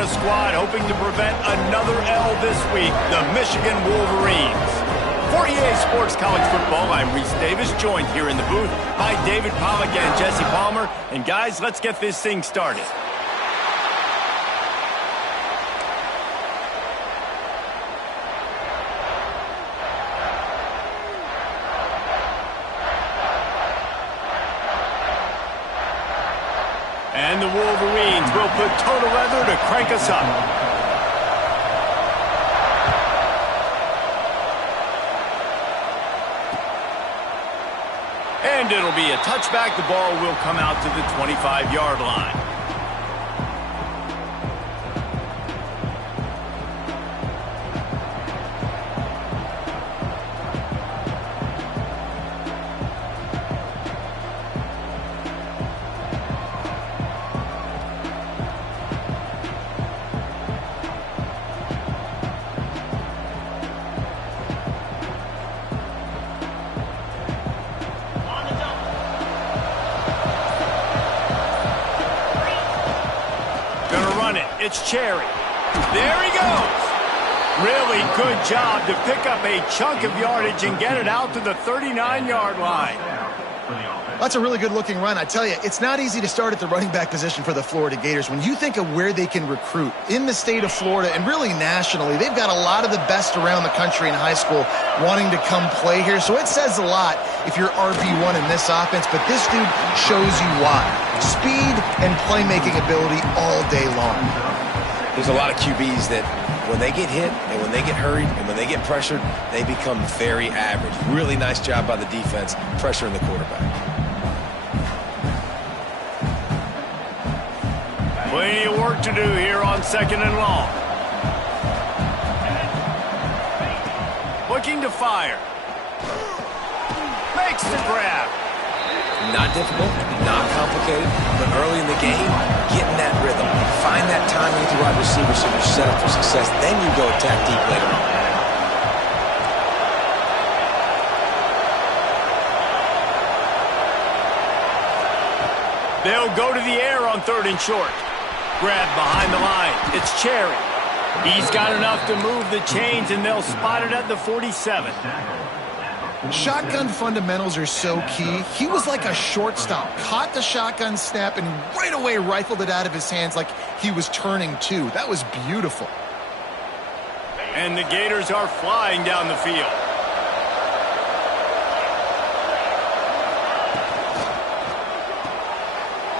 a squad hoping to prevent another L this week, the Michigan Wolverines. For EA Sports College Football, I'm Reese Davis, joined here in the booth by David Pollack and Jesse Palmer. And guys, let's get this thing started. And the Wolverines will put total leather to crank us up. And it'll be a touchback. The ball will come out to the 25-yard line. It's Cherry. There he goes. Really good job to pick up a chunk of yardage and get it out to the 39-yard line. That's a really good-looking run. I tell you, it's not easy to start at the running back position for the Florida Gators. When you think of where they can recruit in the state of Florida and really nationally, they've got a lot of the best around the country in high school wanting to come play here. So it says a lot if you're RB1 in this offense, but this dude shows you why. Speed and playmaking ability all day long. There's a lot of QBs that when they get hit and when they get hurried and when they get pressured, they become very average. Really nice job by the defense pressuring the quarterback. Plenty of work to do here on 2nd and long. Looking to fire. Makes the grab. Not difficult, not complicated, but early in the game, getting that rhythm. Find that timing with the wide receiver so you're set up for success. Then you go attack deep later on. They'll go to the air on 3rd and short. Grab behind the line. It's Cherry. He's got enough to move the chains, and they'll spot it at the 47. Shotgun fundamentals are so key. He was like a shortstop, caught the shotgun snap, and right away rifled it out of his hands like he was turning two. That was beautiful. And the Gators are flying down the field.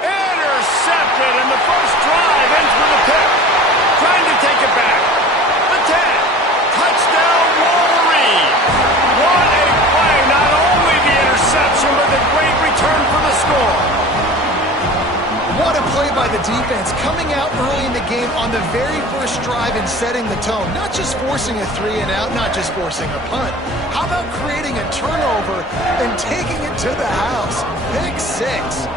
Intercepted, and the first drive ends with a pick. Trying to take it back. The 10. Touchdown, Wolverine. What a play. Not only the interception, but the great return for the score. What a play by the defense, coming out early in the game on the very first drive and setting the tone. Not just forcing a 3-and-out, not just forcing a punt. How about creating a turnover and taking it to the house? Pick 6.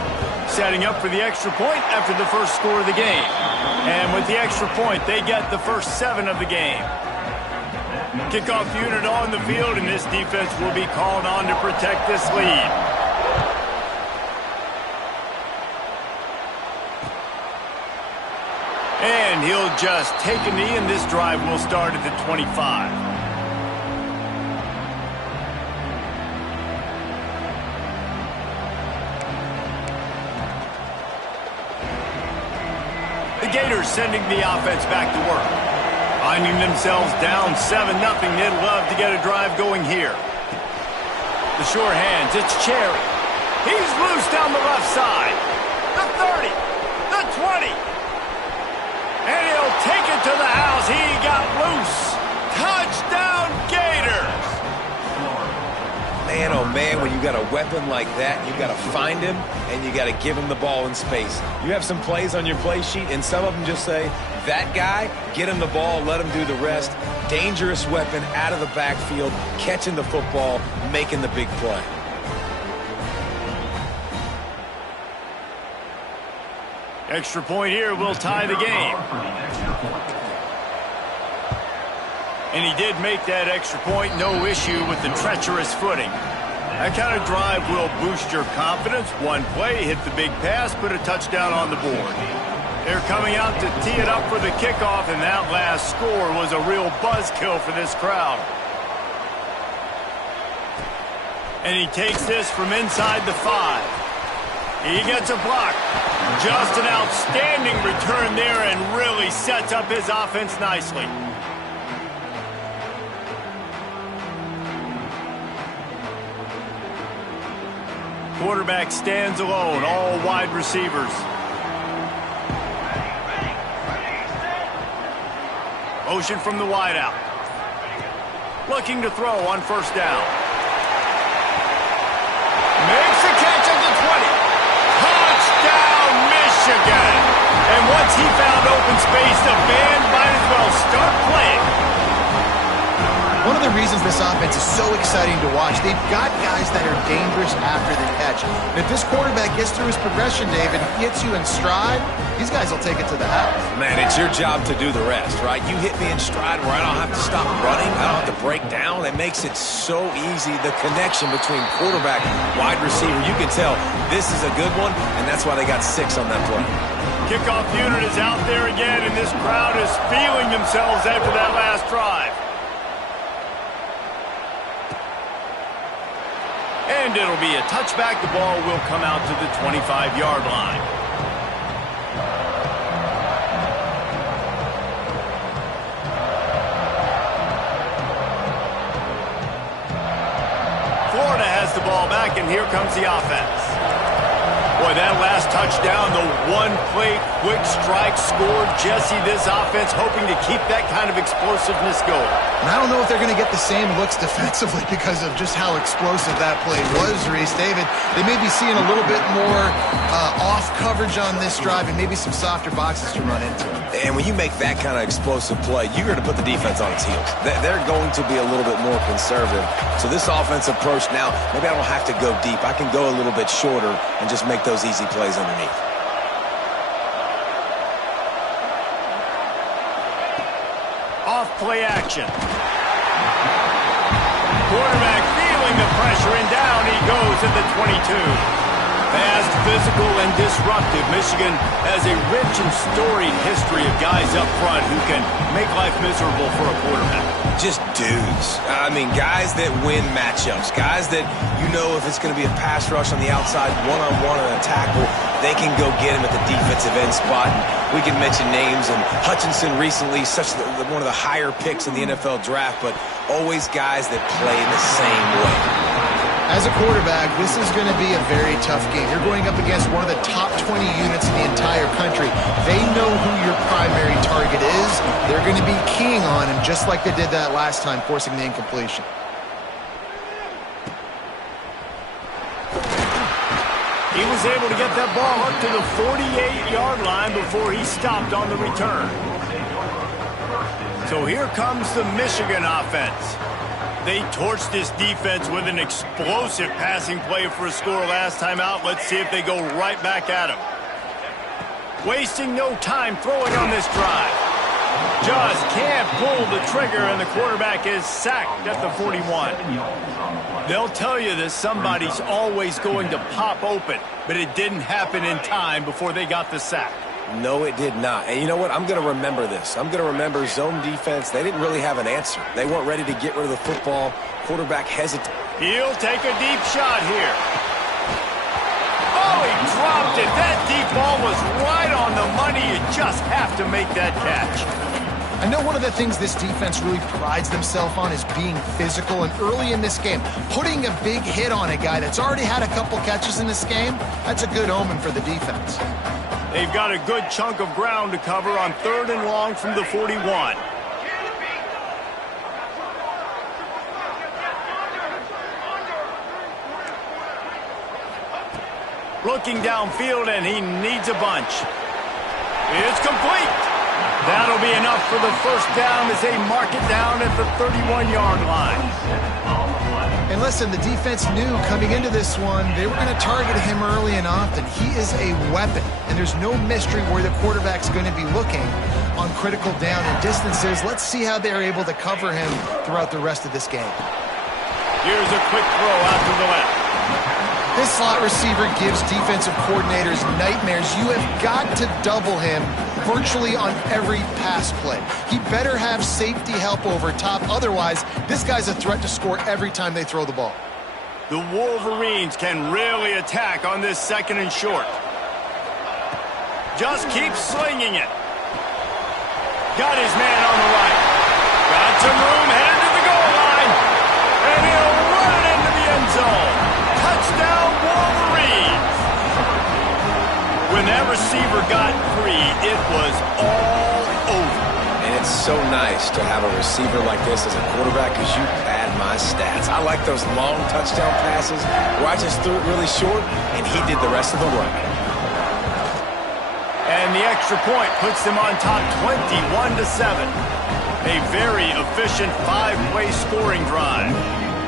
Setting up for the extra point after the first score of the game. And with the extra point, they get the first 7 of the game. Kickoff unit on the field, and this defense will be called on to protect this lead. And he'll just take a knee, and this drive will start at the 25. The Gators sending the offense back to work. Finding themselves down 7-0. They'd love to get a drive going here. The short hands, it's Cherry. He's loose down the left side. The 30, the 20. And he'll take it to the house. He got loose. Touchdown, Gators. Man, oh man, when you got a weapon like that, you got to find him and you got to give him the ball in space. You have some plays on your play sheet, and some of them just say, that guy, get him the ball, let him do the rest. Dangerous weapon out of the backfield, catching the football, making the big play. Extra point here will tie the game. And he did make that extra point, no issue with the treacherous footing. That kind of drive will boost your confidence. One play, hit the big pass, put a touchdown on the board. They're coming out to tee it up for the kickoff, and that last score was a real buzzkill for this crowd. And he takes this from inside the 5. He gets a block. Just an outstanding return there and really sets up his offense nicely. Quarterback stands alone, all wide receivers. Motion from the wideout. Looking to throw on first down. Makes the catch at the 20. Touchdown, Michigan. And once he found open space, the band might as well start playing. One of the reasons this offense is so exciting to watch, they've got guys that are dangerous after the catch. And if this quarterback gets through his progression, David, gets you in stride, these guys will take it to the house. Man, it's your job to do the rest, right? You hit me in stride where I don't have to stop running. I don't have to break down. It makes it so easy. The connection between quarterback, wide receiver, you can tell this is a good one, and that's why they got 6 on that play. Kickoff unit is out there again, and this crowd is feeling themselves after that last drive. And it'll be a touchback. The ball will come out to the 25-yard line. Florida has the ball back, and here comes the offense. Boy, that last touchdown, the one-play quick strike scored. Jesse, this offense hoping to keep that kind of explosiveness going. And I don't know if they're going to get the same looks defensively because of just how explosive that play was, Reese. David, they may be seeing a little bit more off coverage on this drive and maybe some softer boxes to run into. And when you make that kind of explosive play, you're going to put the defense on its heels. They're going to be a little bit more conservative. So this offensive approach now, maybe I don't have to go deep. I can go a little bit shorter and just make those easy plays underneath. Off play action. Quarterback feeling the pressure, and down he goes at the 22. Fast, physical, and disruptive. Michigan has a rich and storied history of guys up front who can make life miserable for a quarterback. Just dudes. I mean, guys that win matchups. Guys that, you know, if it's going to be a pass rush on the outside, one-on-one on a tackle, they can go get him at the defensive end spot. And we can mention names, and Hutchinson recently, one of the higher picks in the NFL draft, but always guys that play the same way. As a quarterback, this is going to be a very tough game. You're going up against one of the top 20 units in the entire country. They know who your primary target is. They're going to be keying on him just like they did that last time, forcing the incompletion. He was able to get that ball up to the 48-yard line before he stopped on the return. So here comes the Michigan offense. They torched this defense with an explosive passing play for a score last time out. Let's see if they go right back at him. Wasting no time throwing on this drive. Just can't pull the trigger, and the quarterback is sacked at the 41. They'll tell you that somebody's always going to pop open, but it didn't happen in time before they got the sack. No, it did not. And you know what? I'm going to remember this. I'm going to remember zone defense. They didn't really have an answer. They weren't ready to get rid of the football. Quarterback hesitated. He'll take a deep shot here. Oh, he dropped it. That deep ball was right on the money. You just have to make that catch. I know one of the things this defense really prides themselves on is being physical, and early in this game, putting a big hit on a guy that's already had a couple catches in this game, that's a good omen for the defense. They've got a good chunk of ground to cover on 3rd and long from the 41. Looking downfield, and he needs a bunch. It's complete. That'll be enough for the first down as they mark it down at the 31-yard line. And listen, the defense knew coming into this one, they were going to target him early and often. He is a weapon, and there's no mystery where the quarterback's going to be looking on critical down and distances. Let's see how they're able to cover him throughout the rest of this game. Here's a quick throw out to the left. This slot receiver gives defensive coordinators nightmares. You have got to double him virtually on every pass play. He better have safety help over top. Otherwise, this guy's a threat to score every time they throw the ball. The Wolverines can really attack on this 2nd and short. Just keep slinging it. Got his man on the right. Got some room, headed to the goal line. And he'll run it into the end zone. Touchdown, Wolverines. When that receiver got free, it was all over. And it's so nice to have a receiver like this as a quarterback because you pad my stats. I like those long touchdown passes where I just threw it really short and he did the rest of the work. And the extra point puts them on top 21-7. A very efficient 5-play scoring drive.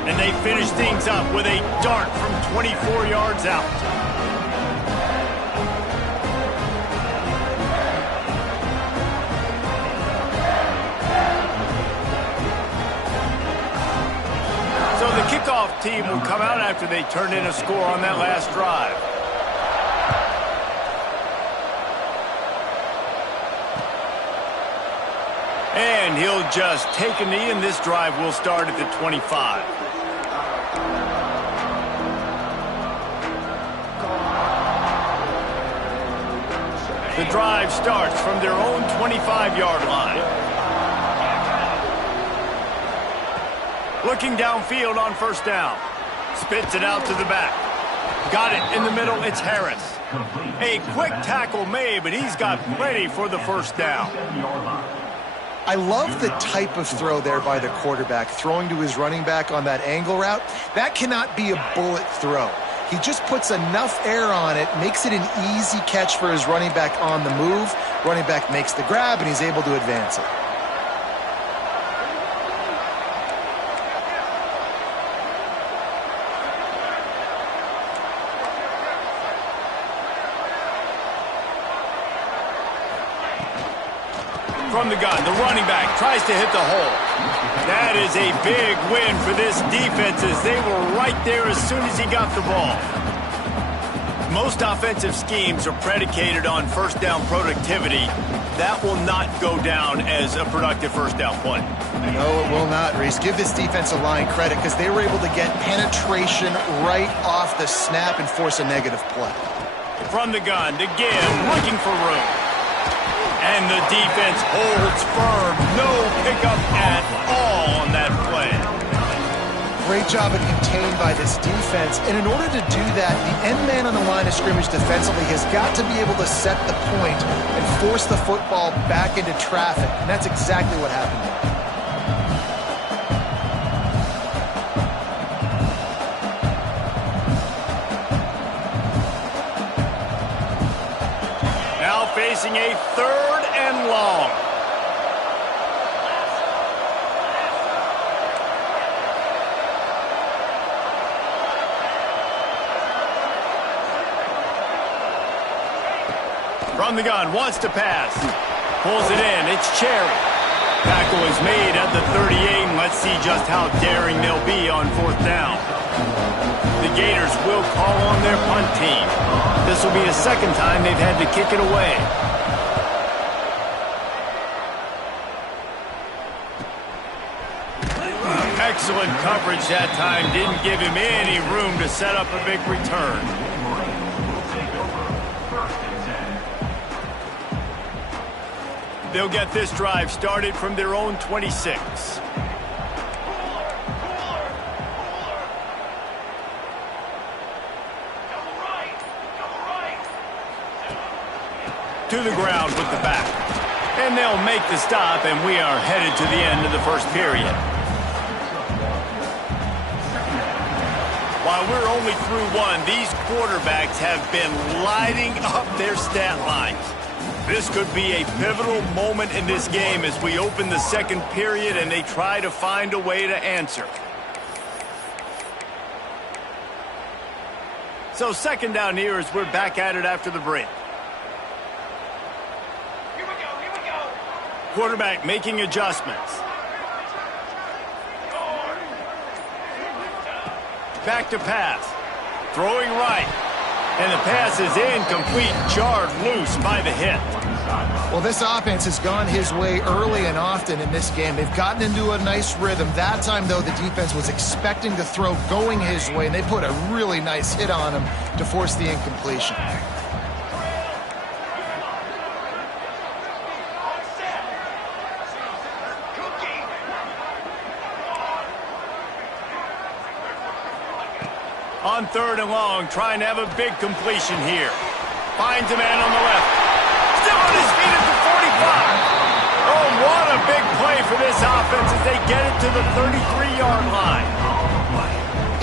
And they finish things up with a dart from 24 yards out. So the kickoff team will come out after they turn in a score on that last drive. And he'll just take a knee, and this drive will start at the 25. The drive starts from their own 25-yard line. Looking downfield on 1st down. Spits it out to the back. Got it in the middle, it's Harris. A quick tackle made, but he's got plenty for the 1st down. I love the type of throw there by the quarterback, throwing to his running back on that angle route. That cannot be a bullet throw. He just puts enough air on it, makes it an easy catch for his running back on the move. Running back makes the grab, and he's able to advance it. From the gun, the running back tries to hit the hole. That is a big win for this defense as they were right there as soon as he got the ball. Most offensive schemes are predicated on 1st down productivity. That will not go down as a productive 1st down play. No, it will not, Reese. Give this defensive line credit because they were able to get penetration right off the snap and force a negative play. From the gun, to give, looking for room. And the defense holds firm. No pickup at all on that play. Great job of contained by this defense. And in order to do that, the end man on the line of scrimmage defensively has got to be able to set the point and force the football back into traffic. And that's exactly what happened. Now facing a 3rd and long. From the gun, wants to pass. Pulls it in, it's Cherry. Tackle is made at the 38, and let's see just how daring they'll be on 4th down. The Gators will call on their punt team. This will be the 2nd time they've had to kick it away. Excellent coverage that time. Didn't give him any room to set up a big return. They'll get this drive started from their own 26. To the ground with the back. And they'll make the stop, and we are headed to the end of the 1st period. While we're only through 1, these quarterbacks have been lighting up their stat lines. This could be a pivotal moment in this game as we open the 2nd period and they try to find a way to answer. So 2nd down here as we're back at it after the break. Here we go. Quarterback making adjustments. Back to pass. Throwing right. And the pass is incomplete, jarred loose by the hit. Well, this offense has gone his way early and often in this game. They've gotten into a nice rhythm. That time, though, the defense was expecting the throw going his way, and they put a really nice hit on him to force the incompletion. On 3rd and long, trying to have a big completion here. Finds a man on the left. Still on his feet at the 45. Oh, what a big play for this offense as they get it to the 33-yard line.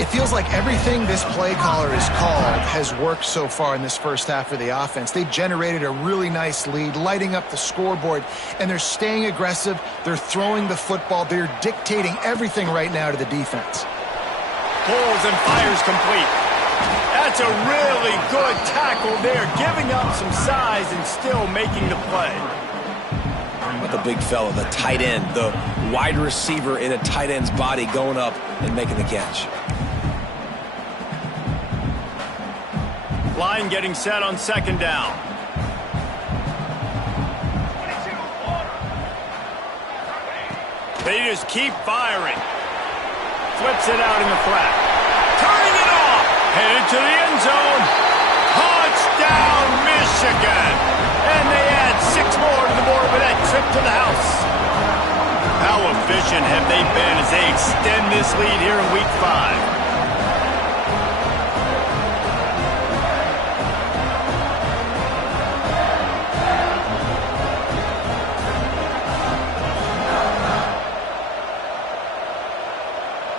It feels like everything this play caller has called has worked so far in this first half of the offense. They've generated a really nice lead, lighting up the scoreboard, and they're staying aggressive. They're throwing the football. They're dictating everything right now to the defense. Pulls and fires complete. That's a really good tackle there, giving up some size and still making the play. But the big fella, the tight end, the wide receiver in a tight end's body going up and making the catch. Line getting set on 2nd down. They just keep firing. Flips it out in the flat. Turning it off. Headed to the end zone. Touchdown, Michigan. And they add 6 more to the board with that trip to the house. How efficient have they been as they extend this lead here in Week 5?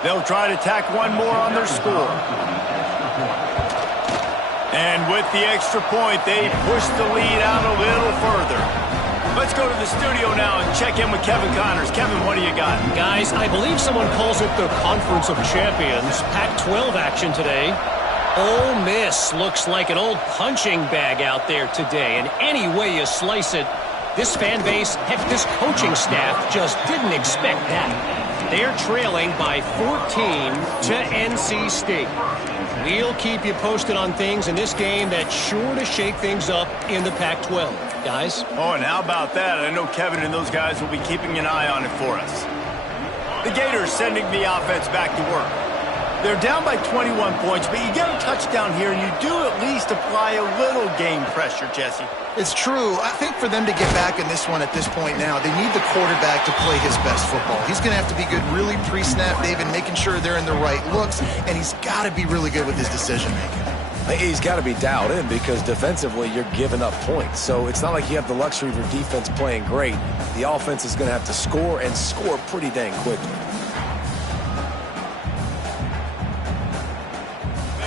They'll try to tack one more on their score. And with the extra point, they push the lead out a little further. Let's go to the studio now and check in with Kevin Connors. Kevin, what do you got? Guys, I believe someone calls it the Conference of Champions. Pac-12 action today. Ole Miss looks like an old punching bag out there today. And any way you slice it, this fan base, heck, this coaching staff just didn't expect that. They're trailing by 14 to NC State. We'll keep you posted on things in this game that's sure to shake things up in the Pac-12. Guys? Oh, and how about that? I know Kevin and those guys will be keeping an eye on it for us. The Gators sending the offense back to work. They're down by 21 points, but you get a touchdown here, and you do at least apply a little game pressure, Jesse. It's true. I think for them to get back in this one at this point now, they need the quarterback to play his best football. He's going to have to be good really pre-snap, David, making sure they're in the right looks, and he's got to be really good with his decision-making. He's got to be dialed in because defensively you're giving up points. So it's not like you have the luxury of your defense playing great. The offense is going to have to score and score pretty dang quickly.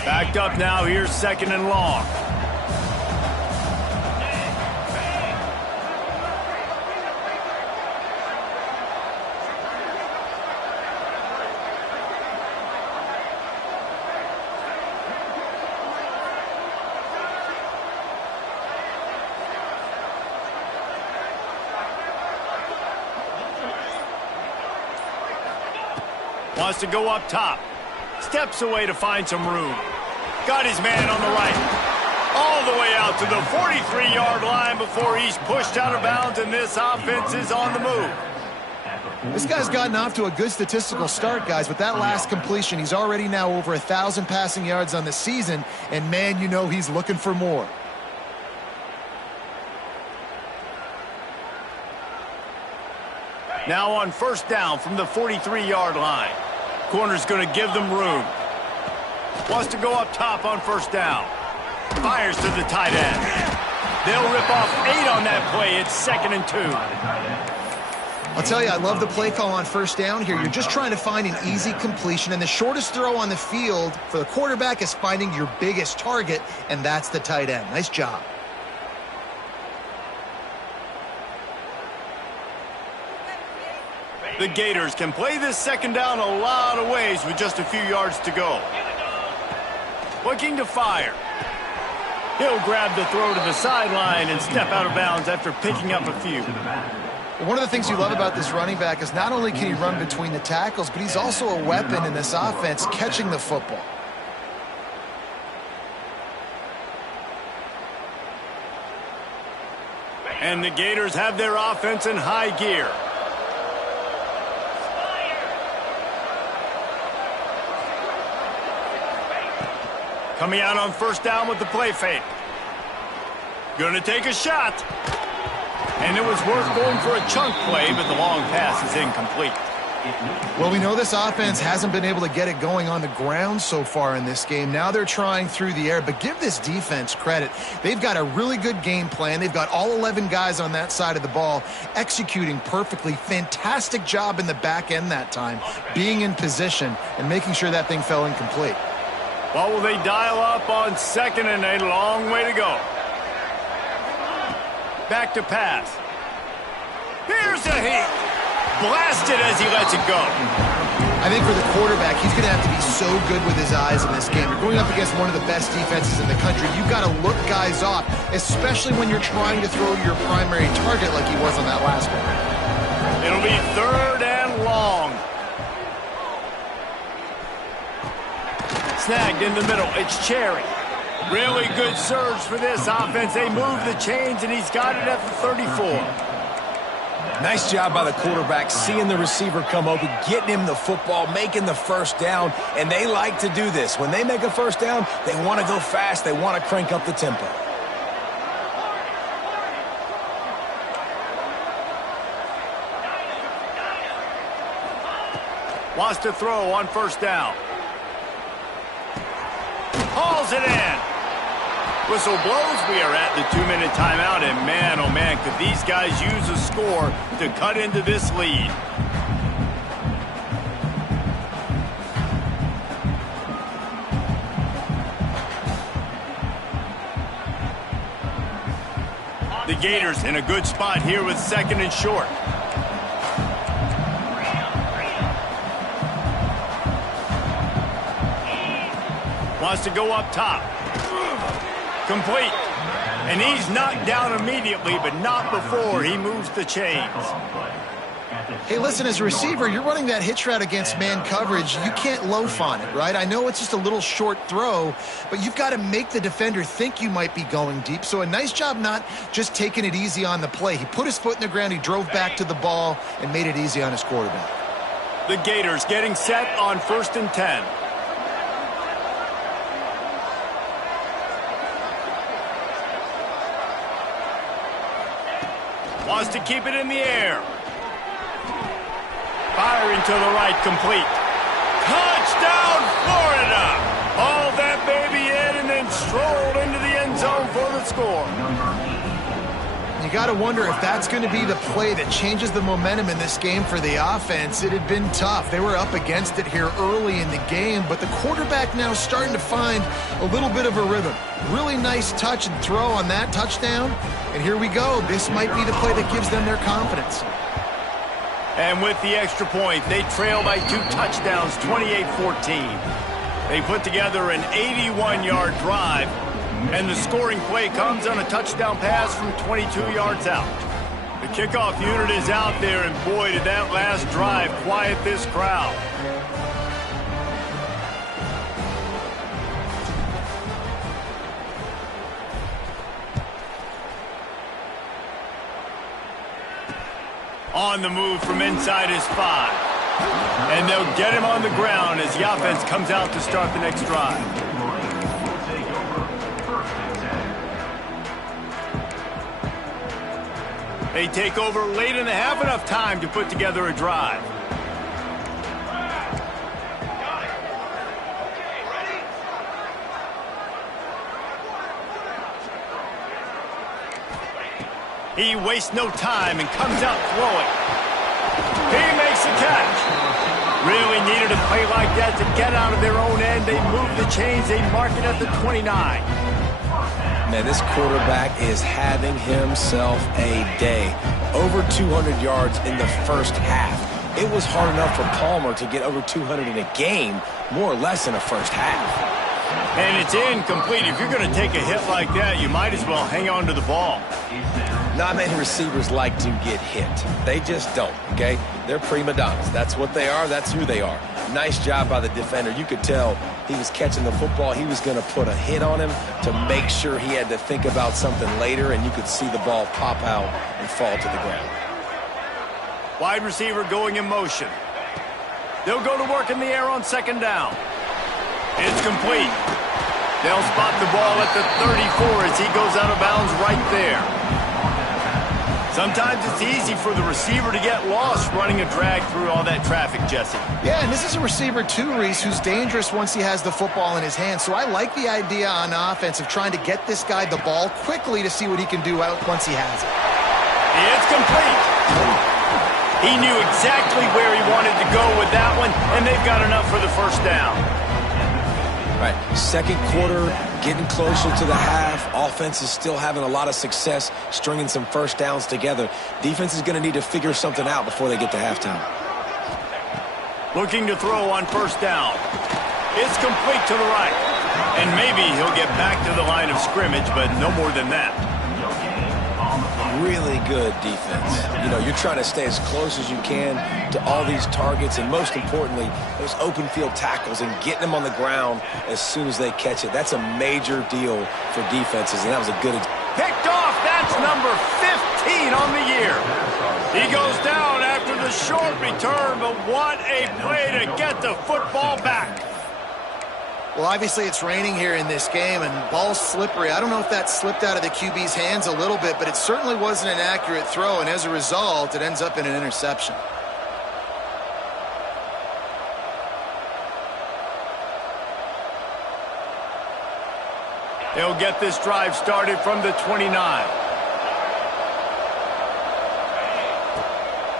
Backed up now, here's 2nd and long. Wants to go up top. Steps away to find some room. Got his man on the right. All the way out to the 43-yard line before he's pushed out of bounds, and this offense is on the move. This guy's gotten off to a good statistical start, guys. With that last completion, he's already now over 1,000 passing yards on the season, and man, you know he's looking for more. Now on 1st down from the 43-yard line. Corner's going to give them room. Wants to go up top on 1st down. Fires to the tight end. They'll rip off 8 on that play. It's 2nd and 2. I'll tell you, I love the play call on 1st down here. You're just trying to find an easy completion, and the shortest throw on the field for the quarterback is finding your biggest target, and that's the tight end. Nice job. The Gators can play this 2nd down a lot of ways with just a few yards to go. Looking to fire. He'll grab the throw to the sideline and step out of bounds after picking up a few. One of the things you love about this running back is not only can he run between the tackles, but he's also a weapon in this offense catching the football. And the Gators have their offense in high gear. Coming out on first down with the play fake. Gonna take a shot. And it was worth going for a chunk play, but the long pass is incomplete. Well, we know this offense hasn't been able to get it going on the ground so far in this game. Now they're trying through the air, but give this defense credit. They've got a really good game plan. They've got all 11 guys on that side of the ball executing perfectly. Fantastic job in the back end that time, being in position and making sure that thing fell incomplete. Well, will they dial up on second and a long way to go? Back to pass. Here's a hit. Blasted as he lets it go. I think for the quarterback, he's going to have to be so good with his eyes in this game. You're going up against one of the best defenses in the country. You've got to look guys off, especially when you're trying to throw to your primary target like he was on that last one. It'll be third and long. Snagged in the middle. It's Cherry. Really good surge for this offense. They move the chains, and he's got it at the 34. Nice job by the quarterback, seeing the receiver come open, getting him the football, making the first down, and they like to do this. When they make a first down, they want to go fast. They want to crank up the tempo. Wants to throw on first down. Hauls it in. Whistle blows. We are at the 2-minute timeout, and man, oh man, could these guys use a score to cut into this lead. The Gators in a good spot here with second and short. Wants to go up top. Complete. And he's knocked down immediately, but not before he moves the chains. Hey, listen, as a receiver, you're running that hitch route against man coverage. You can't loaf on it, right? I know it's just a little short throw, but you've got to make the defender think you might be going deep. So a nice job not just taking it easy on the play. He put his foot in the ground, he drove back to the ball, and made it easy on his quarterback. The Gators getting set on 1st and 10. Wants to keep it in the air. Firing to the right, complete. Touchdown, Florida! Hauled that baby in and then strolled into the end zone for the score. You got to wonder if that's going to be the play that changes the momentum in this game for the offense. It had been tough. They were up against it here early in the game, but the quarterback now starting to find a little bit of a rhythm. Really nice touch and throw on that touchdown. And here we go. This might be the play that gives them their confidence. And with the extra point, they trail by 2 touchdowns, 28-14. They put together an 81-yard drive, and the scoring play comes on a touchdown pass from 22 yards out. The kickoff unit is out there, and boy, did that last drive quiet this crowd. On the move from inside his 5. And they'll get him on the ground as the offense comes out to start the next drive. They take over late and they have enough time to put together a drive. He wastes no time and comes out throwing. He makes the catch. Really needed a play like that to get out of their own end. They move the chains. They mark it at the 29. Man, this quarterback is having himself a day. Over 200 yards in the first half. It was hard enough for Palmer to get over 200 in a game, more or less in a first half. And it's incomplete. If you're going to take a hit like that, you might as well hang on to the ball. Not many receivers like to get hit. They just don't, okay? They're prima donnas. That's what they are. That's who they are. Nice job by the defender. You could tell he was catching the football. He was going to put a hit on him to make sure he had to think about something later, and you could see the ball pop out and fall to the ground. Wide receiver going in motion. They'll go to work in the air on second down. It's complete. They'll spot the ball at the 34 as he goes out of bounds right there. Sometimes it's easy for the receiver to get lost running a drag through all that traffic, Jesse. Yeah, and this is a receiver too, Reese, who's dangerous once he has the football in his hands. So I like the idea on offense of trying to get this guy the ball quickly to see what he can do out once he has it. It's complete. He knew exactly where he wanted to go with that one, and they've got enough for the first down. Right, second quarter, getting closer to the half. Offense is still having a lot of success stringing some first downs together. Defense is going to need to figure something out before they get to halftime. Looking to throw on first down. It's complete to the right. And maybe he'll get back to the line of scrimmage, but no more than that. Really good defense. You know, you're trying to stay as close as you can to all these targets, and most importantly, those open field tackles and getting them on the ground as soon as they catch it. That's a major deal for defenses, and that was a good... Picked off. That's number 15 on the year. He goes down after the short return, but what a play to get the football back. Well, obviously it's raining here in this game, and ball's slippery. I don't know if that slipped out of the QB's hands a little bit, but it certainly wasn't an accurate throw, and as a result, it ends up in an interception. They'll get this drive started from the 29.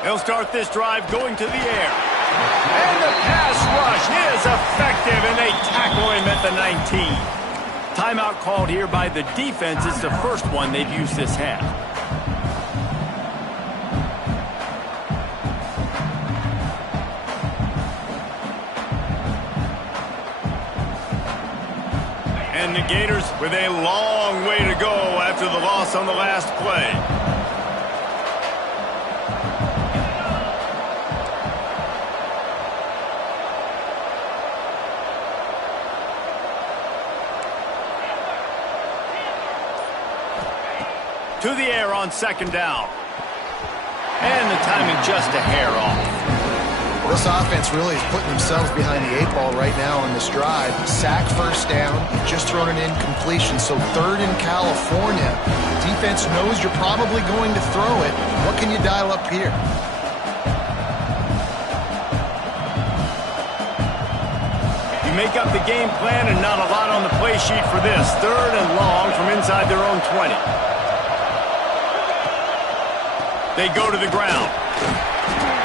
They'll start this drive going to the air. And the pass rush is effective, and they tackle him at the 19. Timeout called here by the defense. It's the first one they've used this half. And the Gators with a long way to go after the loss on the last play. To the air on second down. And the timing just a hair off. This offense really is putting themselves behind the 8 ball right now on this drive. Sack first down, just thrown an incompletion, so third in California. Defense knows you're probably going to throw it. What can you dial up here? You make up the game plan and not a lot on the play sheet for this. Third and long from inside their own 20. They go to the ground.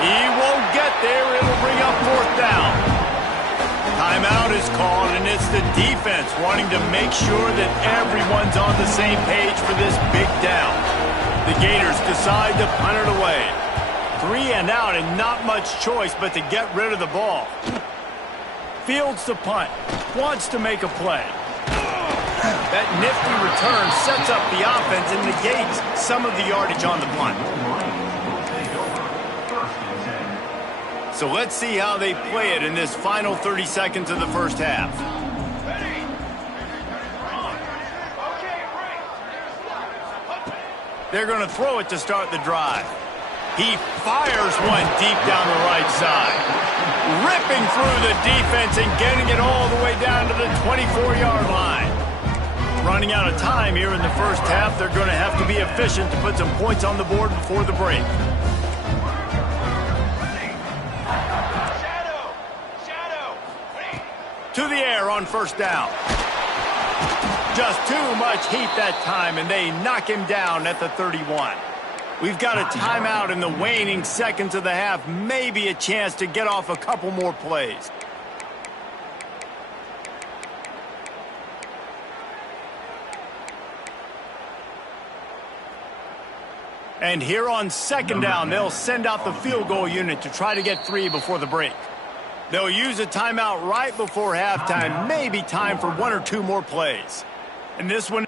He won't get there. It'll bring up fourth down. Timeout is called, and it's the defense wanting to make sure that everyone's on the same page for this big down. The Gators decide to punt it away. 3 and out, and not much choice but to get rid of the ball. Fields the punt. Wants to make a play. That nifty return sets up the offense and negates some of the yardage on the punt. So let's see how they play it in this final 30 seconds of the first half. They're going to throw it to start the drive. He fires one deep down the right side. Ripping through the defense and getting it all the way down to the 24-yard line. Running out of time here in the first half. They're going to have to be efficient to put some points on the board before the break. To the air on first down. Just too much heat that time, and they knock him down at the 31. We've got a timeout in the waning seconds of the half. Maybe a chance to get off a couple more plays. And here on second down, they'll send out the field goal unit to try to get 3 before the break. They'll use a timeout right before halftime, maybe time for 1 or 2 more plays. And this one...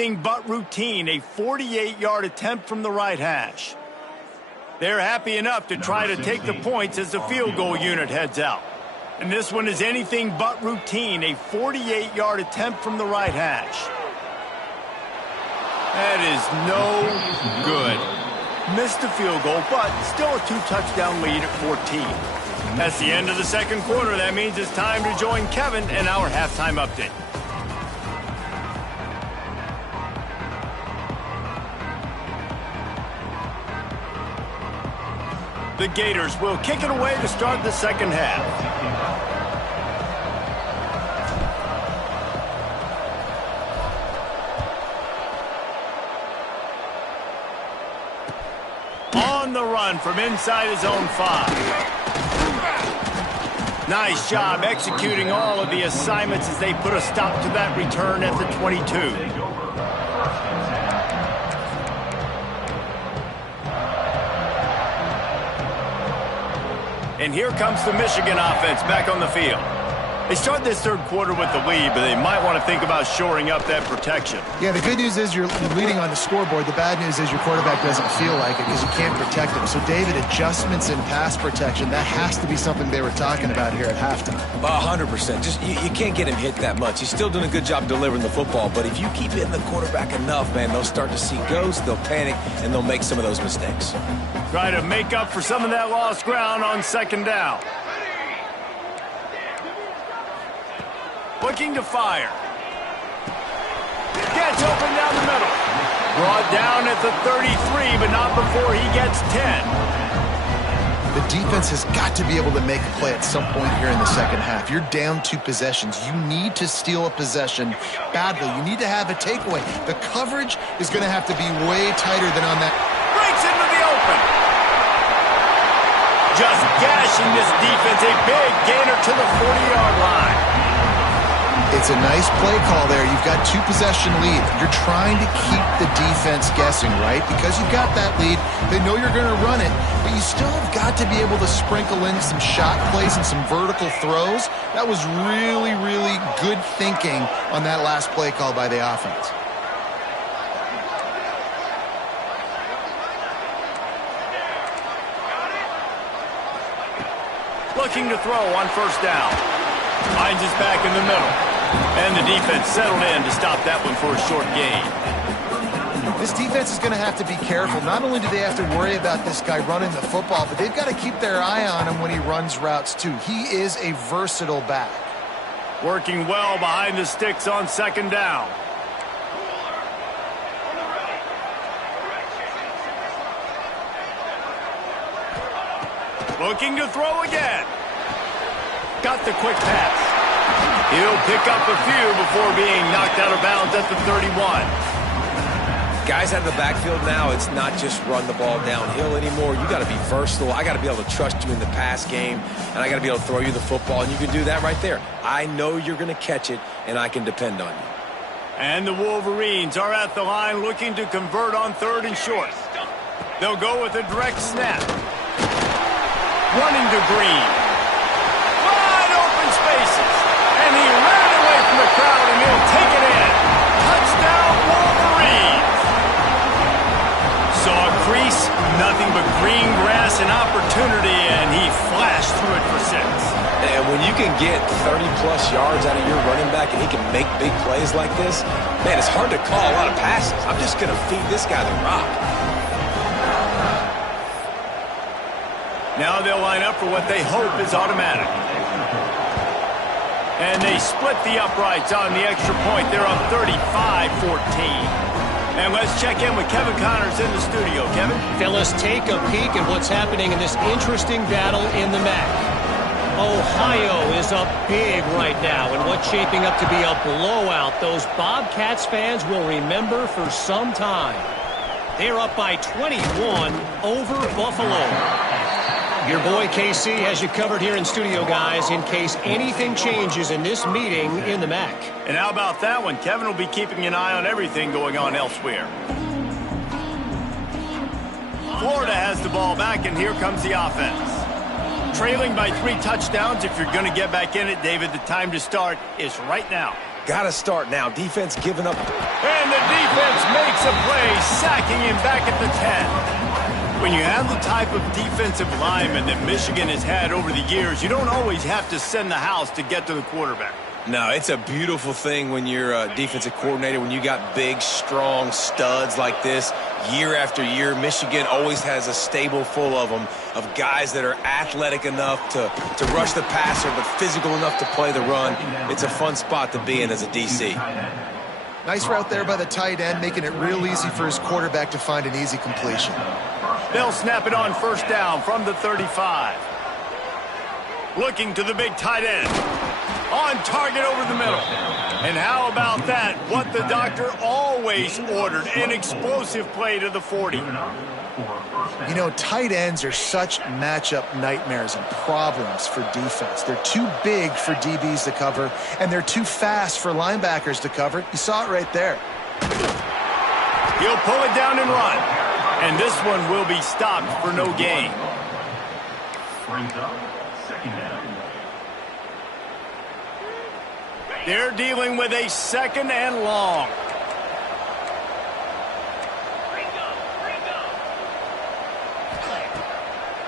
anything but routine, a 48-yard attempt from the right hash. They're happy enough to try to take the points as the field goal unit heads out. And this one is anything but routine, a 48-yard attempt from the right hash. That is no good. Missed the field goal, but still a 2-touchdown lead at 14. That's the end of the second quarter. That means it's time to join Kevin in our halftime update. The Gators will kick it away to start the second half. On the run from inside his own 5. Nice job executing all of the assignments as they put a stop to that return at the 22. And here comes the Michigan offense back on the field. They start this third quarter with the lead, but they might want to think about shoring up that protection. Yeah, the good news is you're leading on the scoreboard. The bad news is your quarterback doesn't feel like it because you can't protect him. So, David, adjustments in pass protection, that has to be something they were talking about here at halftime. 100%. Just you can't get him hit that much. He's still doing a good job delivering the football, but if you keep hitting the quarterback enough, man, they'll start to see ghosts, they'll panic, and they'll make some of those mistakes. Try to make up for some of that lost ground on second down. Looking to fire. Gets open down the middle. Brought down at the 33, but not before he gets 10. The defense has got to be able to make a play at some point here in the second half. You're down 2 possessions. You need to steal a possession badly. You need to have a takeaway. The coverage is going to have to be way tighter than on that. Breaks into the open. Just gashing this defense. A big gainer to the 40-yard line. It's a nice play call there. You've got 2-possession lead. You're trying to keep the defense guessing, right? Because you've got that lead. They know you're going to run it, but you still have got to be able to sprinkle in some shot plays and some vertical throws. That was really, really good thinking on that last play call by the offense. Looking to throw on first down. Finds his back in the middle. And the defense settled in to stop that one for a short gain. This defense is going to have to be careful. Not only do they have to worry about this guy running the football, but they've got to keep their eye on him when he runs routes too. He is a versatile back. Working well behind the sticks on second down. Looking to throw again. Got the quick pass. He'll pick up a few before being knocked out of bounds at the 31. Guys out of the backfield now, it's not just run the ball downhill anymore. You got to be versatile. I got to be able to trust you in the pass game, and I got to be able to throw you the football, and you can do that right there. I know you're going to catch it, and I can depend on you. And the Wolverines are at the line looking to convert on third and short. They'll go with a direct snap. Running to Green. Wide open spaces. And he ran away from the crowd, and he'll take it in. Touchdown, Wolverines. Saw a crease, nothing but green grass and opportunity, and he flashed through it for 6. And when you can get 30-plus yards out of your running back and he can make big plays like this, man, it's hard to call a lot of passes. I'm just going to feed this guy the rock. Now they'll line up for what they hope is automatic. And they split the uprights on the extra point. They're up 35-14. And let's check in with Kevin Connors in the studio. Kevin? Fellas, take a peek at what's happening in this interesting battle in the MAC. Ohio is up big right now in what's shaping up to be a blowout those Bobcats fans will remember for some time. They're up by 21 over Buffalo. Your boy KC has you covered here in studio, guys, in case anything changes in this meeting in the MAC. And how about that one? Kevin will be keeping an eye on everything going on elsewhere. Florida has the ball back, and here comes the offense. Trailing by 3 touchdowns. If you're going to get back in it, David, the time to start is right now. Got to start now. Defense giving up. And the defense makes a play, sacking him back at the 10. When you have the type of defensive lineman that Michigan has had over the years, you don't always have to send the house to get to the quarterback. No, it's a beautiful thing when you're a defensive coordinator, when you got big, strong studs like this year after year. Michigan always has a stable full of them, of guys that are athletic enough to rush the passer, but physical enough to play the run. It's a fun spot to be in as a DC. Nice route there by the tight end, making it real easy for his quarterback to find an easy completion. They'll snap it on first down from the 35. Looking to the big tight end. On target over the middle. And how about that? What the doctor always ordered. An explosive play to the 40. You know, tight ends are such matchup nightmares and problems for defense. They're too big for DBs to cover, and they're too fast for linebackers to cover. You saw it right there. He'll pull it down and run. And this one will be stopped for no gain. They're dealing with a second and long.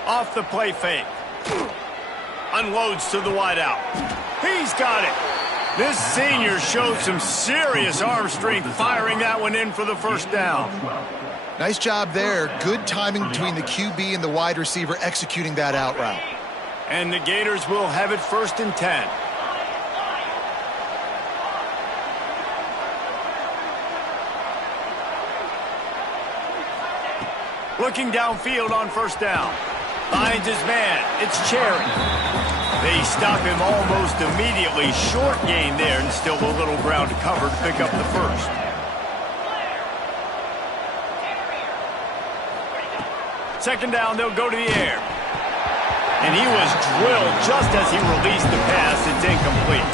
Off the play fake. Unloads to the wideout. He's got it. This senior showed some serious arm strength firing that one in for the first down. Nice job there. Good timing between the QB and the wide receiver executing that out route. And the Gators will have it 1st and 10. Looking downfield on first down. Finds his man. It's Cherry. They stop him almost immediately. Short gain there and still a little ground to cover to pick up the first. Second down, they'll go to the air. And he was drilled just as he released the pass. It's incomplete.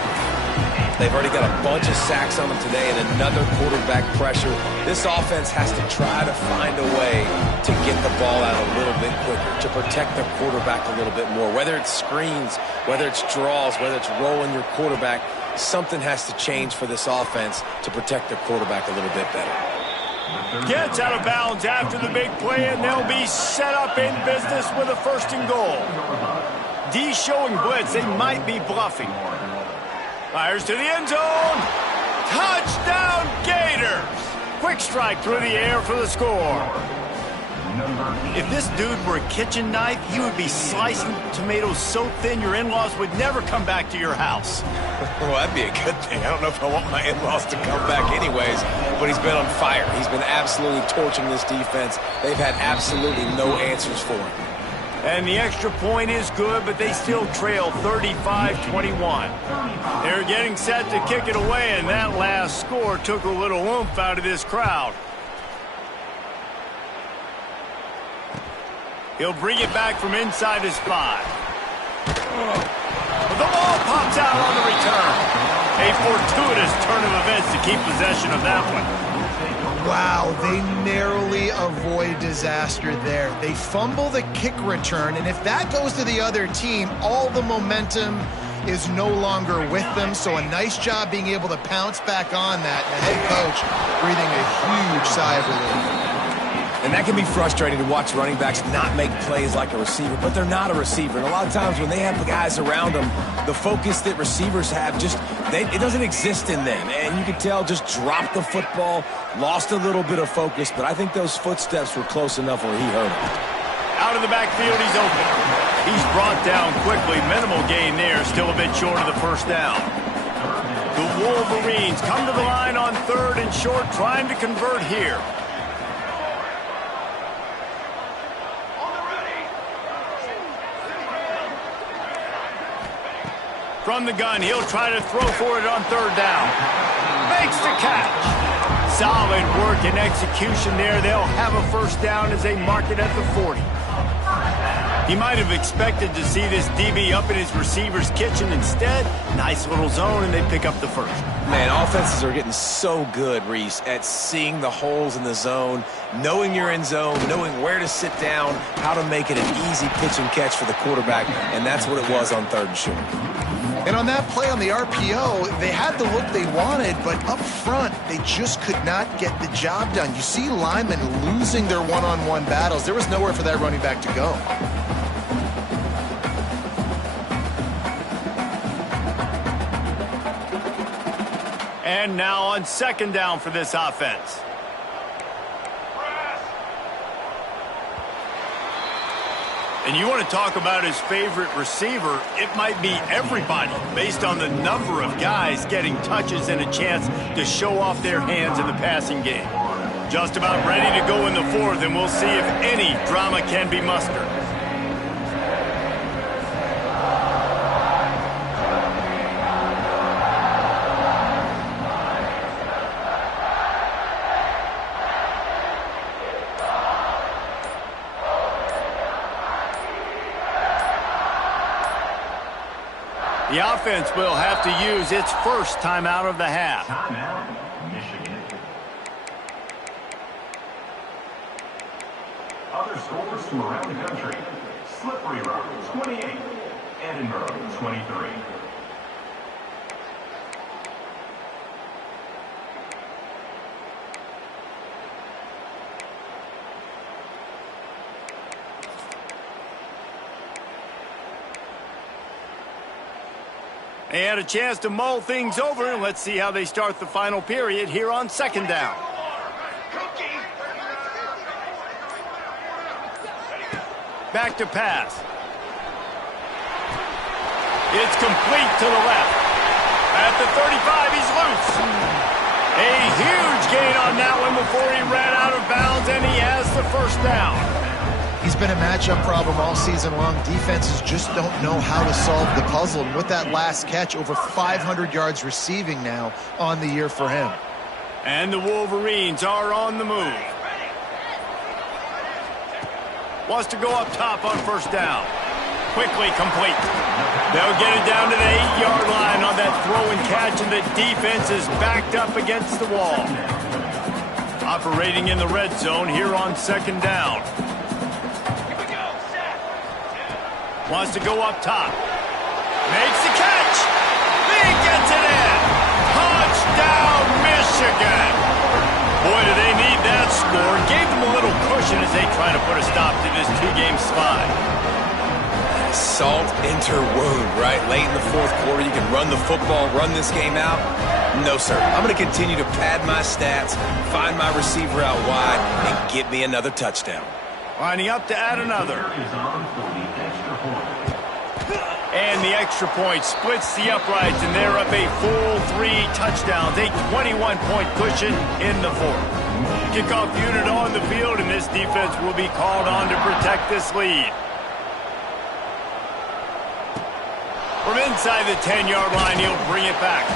They've already got a bunch of sacks on them today and another quarterback pressure. This offense has to try to find a way to get the ball out a little bit quicker, to protect their quarterback a little bit more. Whether it's screens, whether it's draws, whether it's rolling your quarterback, something has to change for this offense to protect their quarterback a little bit better. Gets out of bounds after the big play, and they'll be set up in business with a 1st and goal. D showing blitz. They might be bluffing. Fires to the end zone. Touchdown, Gators. Quick strike through the air for the score. If this dude were a kitchen knife, he would be slicing tomatoes so thin your in-laws would never come back to your house. Well, that'd be a good thing. I don't know if I want my in-laws to come back anyways, but he's been on fire. He's been absolutely torching this defense. They've had absolutely no answers for him. And the extra point is good, but they still trail 35-21. They're getting set to kick it away, and that last score took a little oomph out of this crowd. He'll bring it back from inside his 5. The ball pops out on the return. A fortuitous turn of events to keep possession of that one. Wow, they narrowly avoid disaster there. They fumble the kick return, and if that goes to the other team, all the momentum is no longer with them. So a nice job being able to pounce back on that. The head coach breathing a huge sigh of relief. And that can be frustrating to watch running backs not make plays like a receiver, but they're not a receiver. And a lot of times when they have guys around them, the focus that receivers have it doesn't exist in them. And you can tell just dropped the football, lost a little bit of focus, but I think those footsteps were close enough where he hurt him. Out of the backfield, he's open. He's brought down quickly. Minimal gain there, still a bit short of the first down. The Wolverines come to the line on 3rd and short, trying to convert here. From the gun, he'll try to throw for it on 3rd down. Makes the catch. Solid work and execution there. They'll have a first down as they mark it at the 40. He might have expected to see this DB up in his receiver's kitchen. Instead, nice little zone, and they pick up the first. Man, offenses are getting so good, Reese, at seeing the holes in the zone, knowing you're in zone, knowing where to sit down, how to make it an easy pitch and catch for the quarterback, and that's what it was on 3rd and short. And on that play on the RPO, they had the look they wanted, but up front, they just could not get the job done. You see linemen losing their one-on-one battles. There was nowhere for that running back to go. And now on second down for this offense. And you want to talk about his favorite receiver, it might be everybody based on the number of guys getting touches and a chance to show off their hands in the passing game. Just about ready to go in the fourth, and we'll see if any drama can be mustered. The offense will have to use its first timeout of the half. Timeout, Michigan. Other scores from around the country. Slippery Rock, 28. Edinburgh, 23. They had a chance to mull things over, and let's see how they start the final period here on second down. Back to pass. It's complete to the left. At the 35, he's loose. A huge gain on that one before he ran out of bounds, and he has the first down. He's been a matchup problem all season long. Defenses just don't know how to solve the puzzle. And with that last catch, over 500 yards receiving now on the year for him. And the Wolverines are on the move. Wants to go up top on first down. Quickly complete. They'll get it down to the 8-yard line on that throw and catch, and the defense is backed up against the wall. Operating in the red zone here on second down. Wants to go up top. Makes the catch. He gets it in. Touchdown, Michigan. Boy, do they need that score. Gave them a little cushion as they try to put a stop to this two-game slide. Salt into wound, right? Late in the fourth quarter, you can run the football, run this game out. No, sir. I'm going to continue to pad my stats, find my receiver out wide, and get me another touchdown. Lining up to add another. And the extra point splits the uprights, and they're up a full 3 touchdowns, a 21-point cushion in the fourth. Kickoff unit on the field, and this defense will be called on to protect this lead. From inside the 10-yard line, he'll bring it back.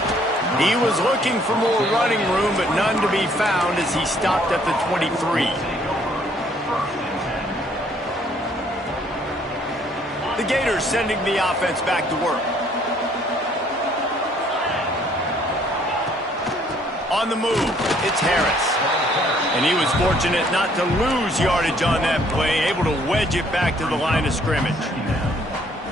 He was looking for more running room, but none to be found as he stopped at the 23. The Gators sending the offense back to work. On the move, it's Harris. And he was fortunate not to lose yardage on that play, able to wedge it back to the line of scrimmage.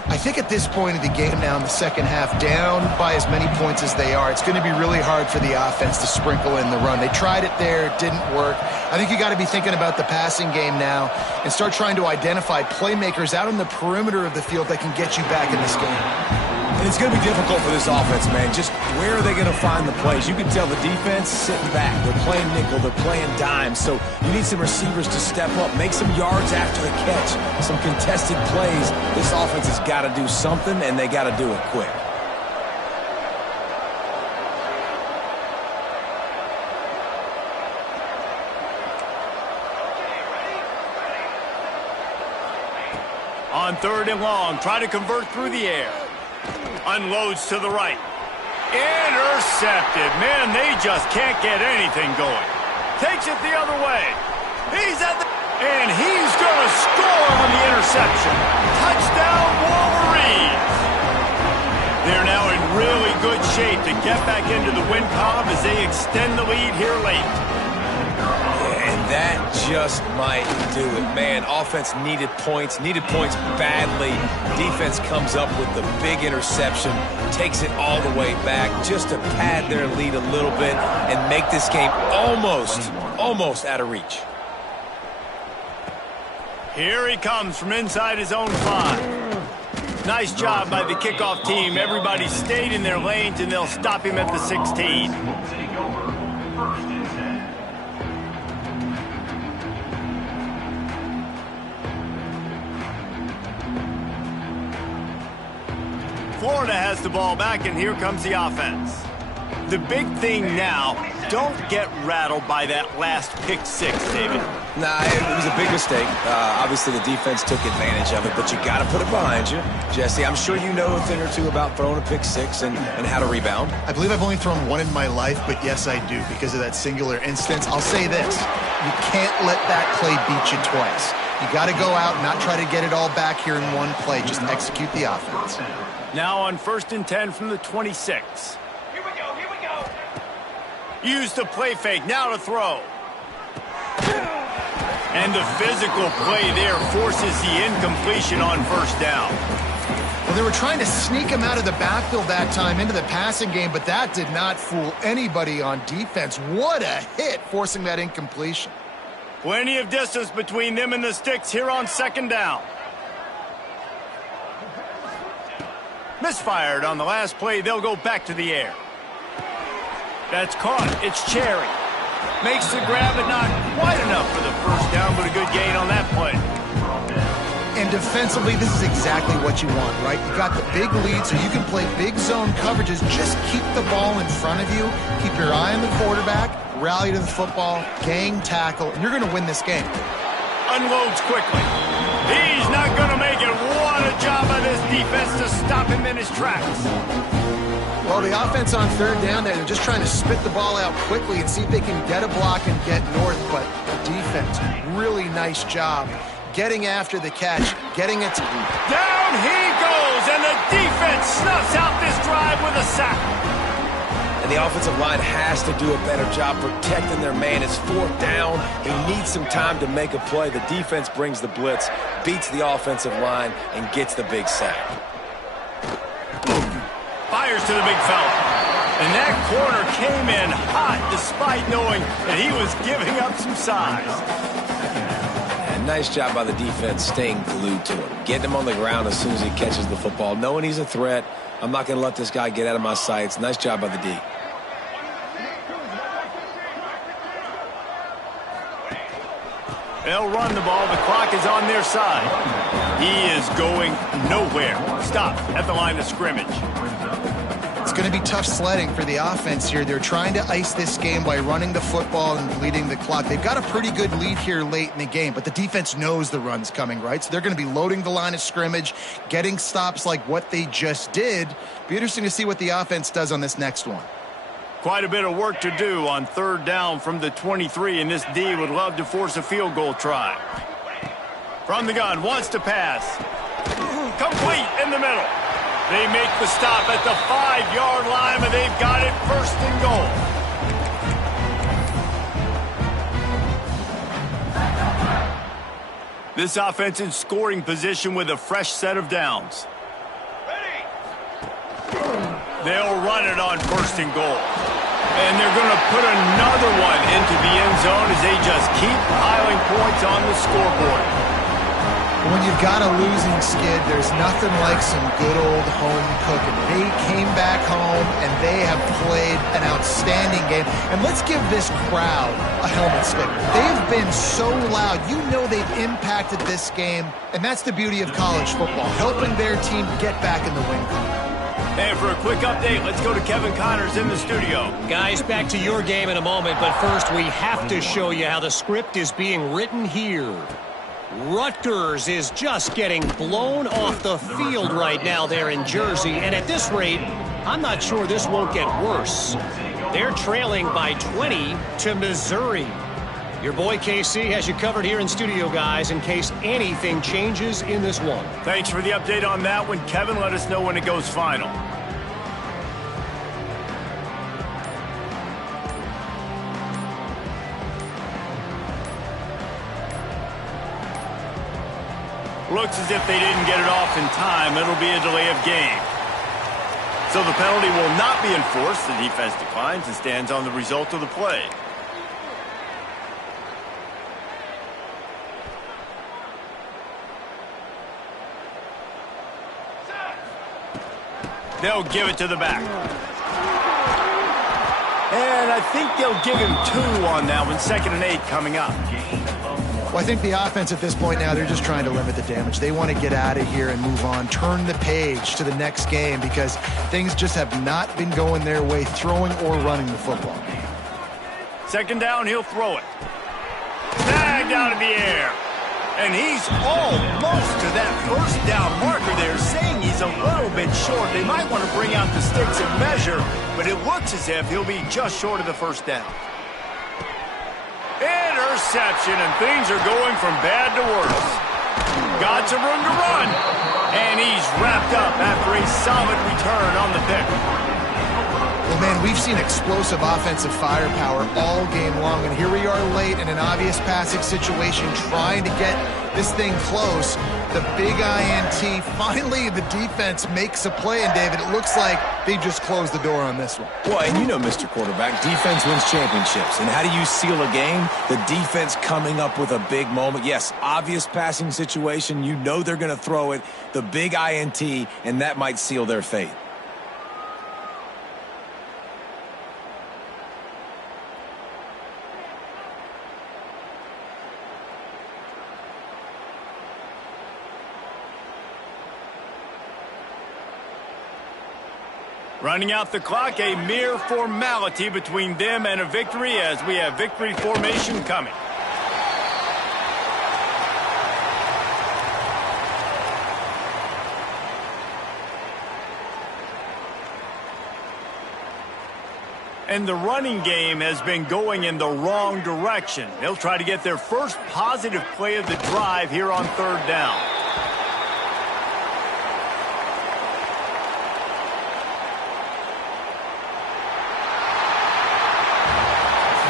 I think at this point of the game now in the second half, down by as many points as they are, it's going to be really hard for the offense to sprinkle in the run. They tried it there, it didn't work. I think you got to be thinking about the passing game now and start trying to identify playmakers out on the perimeter of the field that can get you back in this game. And it's going to be difficult for this offense, man. Just where are they going to find the plays? You can tell the defense sitting back. They're playing nickel. They're playing dime. So you need some receivers to step up, make some yards after the catch, some contested plays. This offense has got to do something, and they got to do it quick. On third and long, try to convert through the air. Unloads to the right. Intercepted. Man, they just can't get anything going. Takes it the other way. He's at the... And he's going to score on the interception. Touchdown, Wolverines. They're now in really good shape to get back into the win column as they extend the lead here late. And That just might do it. Man, offense needed points badly. Defense comes up with the big interception, takes it all the way back just to pad their lead a little bit and make this game almost out of reach. Here he comes from inside his own 5. Nice job by the kickoff team. Everybody stayed in their lanes, and they'll stop him at the 16. Take over. First and 10. Florida has the ball back, and here comes the offense. The big thing now, don't get rattled by that last pick 6, David. Nah, it was a big mistake. Obviously, the defense took advantage of it, but you got to put it behind you. Jesse, I'm sure you know a thing or two about throwing a pick 6 and how to rebound. I believe I've only thrown one in my life, but yes, I do because of that singular instance. I'll say this. You can't let that play beat you twice. You got to go out and not try to get it all back here in one play. Just execute the offense. Now on 1st and 10 from the 26. Here we go. Use the play fake, now to throw. And the physical play there forces the incompletion on 1st down. Well, they were trying to sneak him out of the backfield that time into the passing game, but that did not fool anybody on defense. What a hit, forcing that incompletion. Plenty of distance between them and the sticks here on 2nd down. Misfired on the last play. They'll go back to the air. That's caught. It's Cherry. Makes the grab, but not quite enough for the 1st down, but a good gain on that play. And defensively, this is exactly what you want, right? You got the big lead, so you can play big zone coverages. Just keep the ball in front of you. Keep your eye on the quarterback. Rally to the football. Gang tackle. And you're going to win this game. Unloads quickly. He's not going to make it. What a job by this defense to stop him in his tracks. Well, the offense on 3rd down there, they're just trying to spit the ball out quickly and see if they can get a block and get north. But the defense, really nice job getting after the catch, getting it. Down he goes, and the defense snuffs out this drive with a sack. And the offensive line has to do a better job protecting their man. It's 4th down. He needs some time to make a play. The defense brings the blitz, beats the offensive line, and gets the big sack. Fires to the big fella. And that corner came in hot despite knowing that he was giving up some size. And nice job by the defense staying glued to him. Getting him on the ground as soon as he catches the football. Knowing he's a threat. I'm not going to let this guy get out of my sights. Nice job by the D. They'll run the ball. The clock is on their side. He is going nowhere. Stop at the line of scrimmage. It's going to be tough sledding for the offense here. They're trying to ice this game by running the football and bleeding the clock. They've got a pretty good lead here late in the game, but the defense knows the run's coming, right? So they're going to be loading the line of scrimmage, getting stops like what they just did. Be interesting to see what the offense does on this next one. Quite a bit of work to do on 3rd down from the 23, and this D would love to force a field goal try. From the gun, wants to pass. Complete in the middle. They make the stop at the 5-yard line, and they've got it 1st and goal. This offense in scoring position with a fresh set of downs. They'll run it on 1st and goal. And they're going to put another one into the end zone as they just keep piling points on the scoreboard. When you've got a losing skid, there's nothing like some good old home cooking. They came back home, and they have played an outstanding game. And let's give this crowd a helmet sticker. They've been so loud. You know they've impacted this game, and that's the beauty of college football, helping their team get back in the win column. And for a quick update, let's go to Kevin Connors in the studio. Guys, back to your game in a moment, but first we have to show you how the script is being written here. Rutgers is just getting blown off the field right now there in Jersey, and at this rate, I'm not sure this won't get worse. They're trailing by 20 to Missouri. Your boy KC has you covered here in studio, guys, in case anything changes in this one. Thanks for the update on that one, Kevin. Let us know when it goes final. Looks as if they didn't get it off in time. It'll be a delay of game. So the penalty will not be enforced. The defense declines and stands on the result of the play. They'll give it to the back. And I think they'll give him 2 on that one. 2nd and 8 coming up. Well, I think the offense at this point now, they're just trying to limit the damage. They want to get out of here and move on, turn the page to the next game because things just have not been going their way, throwing or running the football. 2nd down, he'll throw it. Tagged out of the air. And he's almost to that 1st down marker there, saying he's a little bit short. They might want to bring out the sticks and measure, but it looks as if he'll be just short of the 1st down. Interception, and things are going from bad to worse. Got some room to run, and he's wrapped up after a solid return on the pick. Well, man, we've seen explosive offensive firepower all game long, and here we are late in an obvious passing situation trying to get this thing close. The big INT, finally the defense makes a play, and David, it looks like they just closed the door on this one. Well, and you know, Mr. Quarterback, defense wins championships. And how do you seal a game? The defense coming up with a big moment. Yes, obvious passing situation. You know they're going to throw it. The big INT, and that might seal their fate. Running out the clock, a mere formality between them and a victory as we have victory formation coming. And the running game has been going in the wrong direction. They'll try to get their first positive play of the drive here on 3rd down.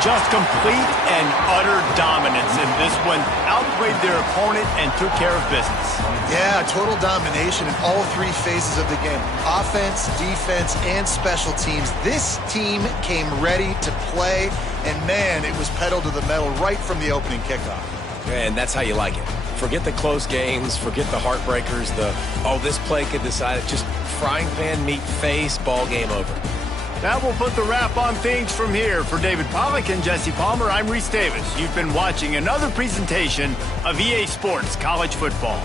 Just complete and utter dominance in this one. Outplayed their opponent and took care of business. Yeah, total domination in all 3 phases of the game. Offense, defense, and special teams. This team came ready to play, and man, it was pedal to the metal right from the opening kickoff. And that's how you like it. Forget the close games, forget the heartbreakers, this play could decide it. Just frying pan, meat face, ball game over. That will put the wrap on things from here. For David Pollack and Jesse Palmer, I'm Reese Davis. You've been watching another presentation of EA Sports College Football.